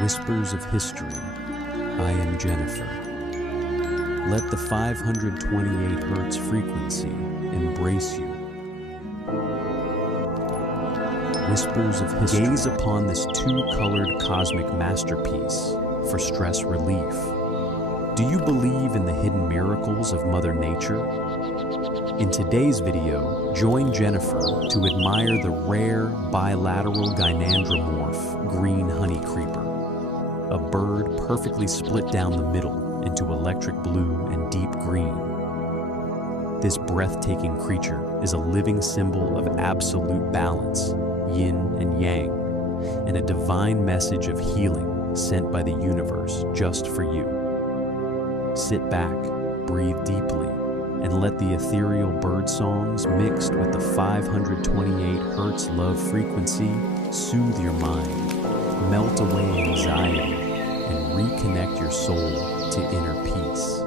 Whispers of History. I am Jennifer. Let the 528 Hz frequency embrace you. Whispers of History. Gaze upon this two-colored cosmic masterpiece for stress relief. Do you believe in the hidden miracles of Mother Nature? In today's video, join Jennifer to admire the rare bilateral gynandromorph Green Honeycreeper, a bird perfectly split down the middle into electric blue and deep green. This breathtaking creature is a living symbol of absolute balance, yin and yang, and a divine message of healing sent by the universe just for you. Sit back, breathe deeply, and let the ethereal bird songs mixed with the 528 Hz love frequency soothe your mind, melt away anxiety, and reconnect your soul to inner peace.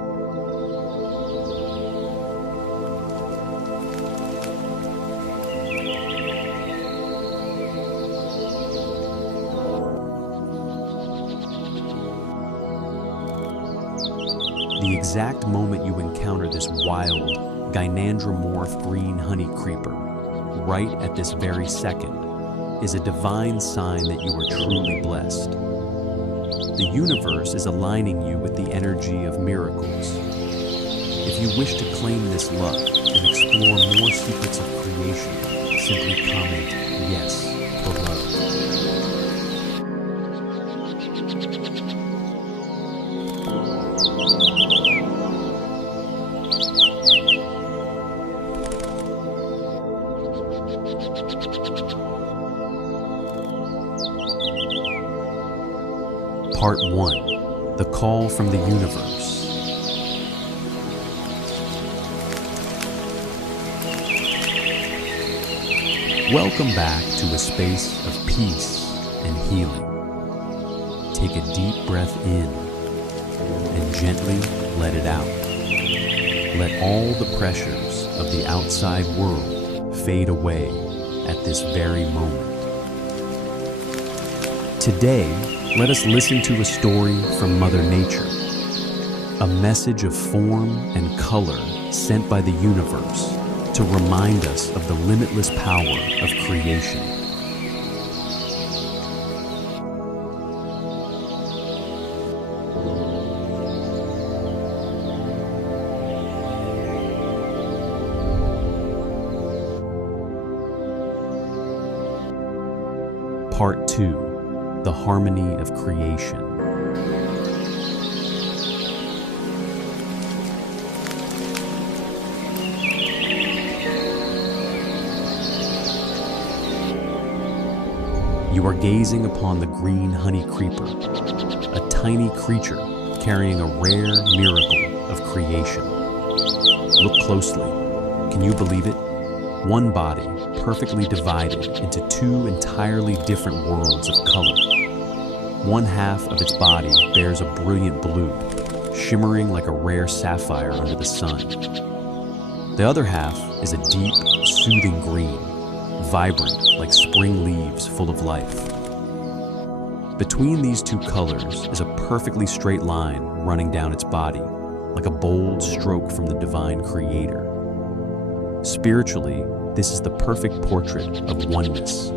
The exact moment you encounter this wild, gynandromorph green honeycreeper, right at this very second, is a divine sign that you are truly blessed. The universe is aligning you with the energy of miracles. If you wish to claim this luck and explore more secrets of creation, simply comment yes below. Part 1. The Call from the Universe. Welcome back to a space of peace and healing. Take a deep breath in and gently let it out. Let all the pressures of the outside world fade away at this very moment. Today, let us listen to a story from Mother Nature, a message of form and color sent by the universe to remind us of the limitless power of creation. Part 2. The Harmony of Creation. You are gazing upon the Green Honeycreeper, a tiny creature carrying a rare miracle of creation. Look closely. Can you believe it? One body, perfectly divided into two entirely different worlds of color. One half of its body bears a brilliant blue, shimmering like a rare sapphire under the sun. The other half is a deep, soothing green, vibrant like spring leaves full of life. Between these two colors is a perfectly straight line running down its body, like a bold stroke from the divine creator. Spiritually, this is the perfect portrait of oneness.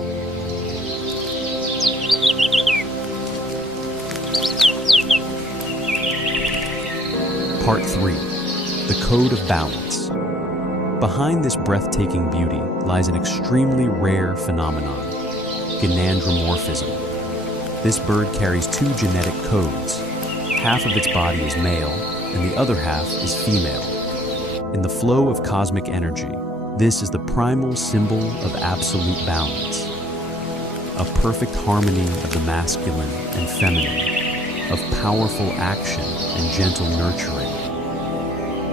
Part 3. The Code of Balance. Behind this breathtaking beauty lies an extremely rare phenomenon, gynandromorphism. This bird carries two genetic codes. Half of its body is male, and the other half is female. In the flow of cosmic energy, this is the primal symbol of absolute balance, a perfect harmony of the masculine and feminine, of powerful action and gentle nurturing.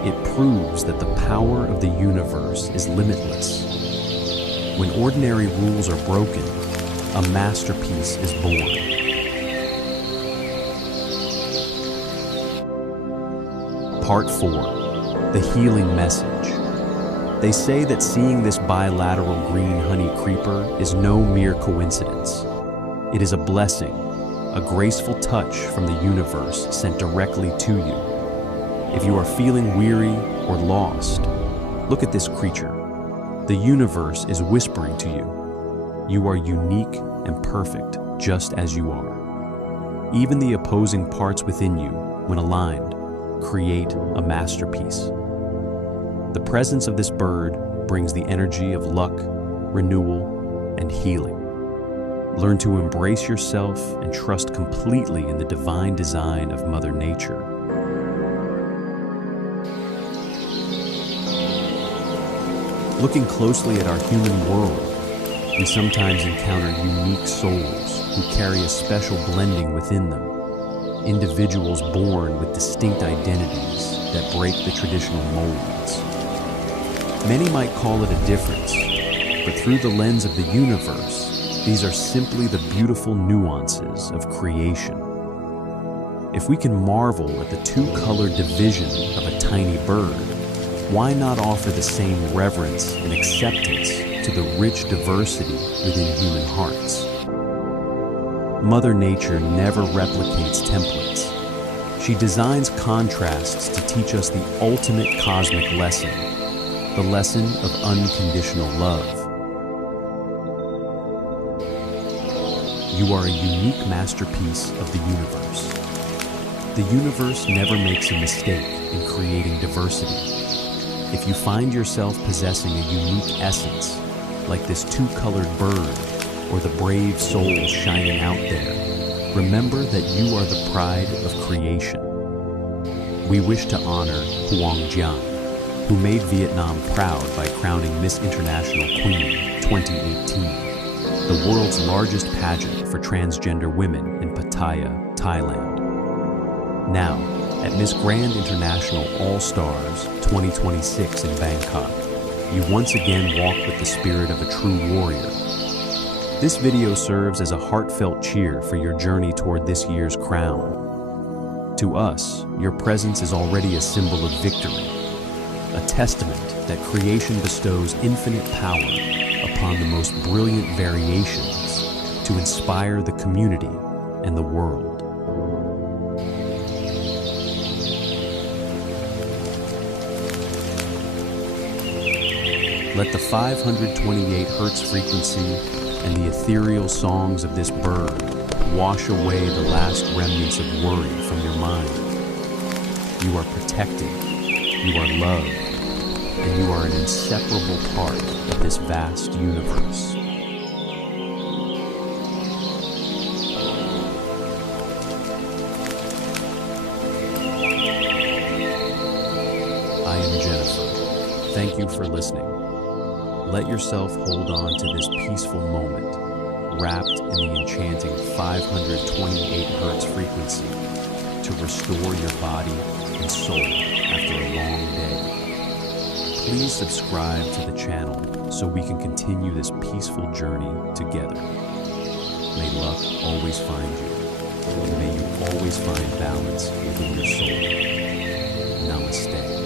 It proves that the power of the universe is limitless. When ordinary rules are broken, a masterpiece is born. Part 4. The Healing Message. They say that seeing this bilateral green honeycreeper is no mere coincidence. It is a blessing, a graceful touch from the universe sent directly to you. If you are feeling weary or lost, look at this creature. The universe is whispering to you. You are unique and perfect just as you are. Even the opposing parts within you, when aligned, create a masterpiece. The presence of this bird brings the energy of luck, renewal, and healing. Learn to embrace yourself and trust completely in the divine design of Mother Nature. Looking closely at our human world, we sometimes encounter unique souls who carry a special blending within them. Individuals born with distinct identities that break the traditional molds. Many might call it a difference, but through the lens of the universe, these are simply the beautiful nuances of creation. If we can marvel at the two-colored division of a tiny bird, why not offer the same reverence and acceptance to the rich diversity within human hearts? Mother Nature never replicates templates. She designs contrasts to teach us the ultimate cosmic lesson, the lesson of unconditional love. You are a unique masterpiece of the universe. The universe never makes a mistake in creating diversity. If you find yourself possessing a unique essence, like this two-colored bird or the brave souls shining out there, remember that you are the pride of creation. We wish to honor Hoang Giang, who made Vietnam proud by crowning Miss International Queen 2018. The world's largest pageant for transgender women in Pattaya, Thailand. Now, at Miss Grand International All-Stars 2026 in Bangkok, you once again walk with the spirit of a true warrior. This video serves as a heartfelt cheer for your journey toward this year's crown. To us, your presence is already a symbol of victory, a testament that creation bestows infinite power upon the most brilliant variations to inspire the community and the world. Let the 528 Hz frequency and the ethereal songs of this bird wash away the last remnants of worry from your mind. You are protected, you are loved, and you are an inseparable part of this vast universe. I am Jennifer. Thank you for listening. Let yourself hold on to this peaceful moment, wrapped in the enchanting 528 Hz frequency, to restore your body and soul after a long day. Please subscribe to the channel so we can continue this peaceful journey together. May luck always find you, and may you always find balance within your soul. Namaste.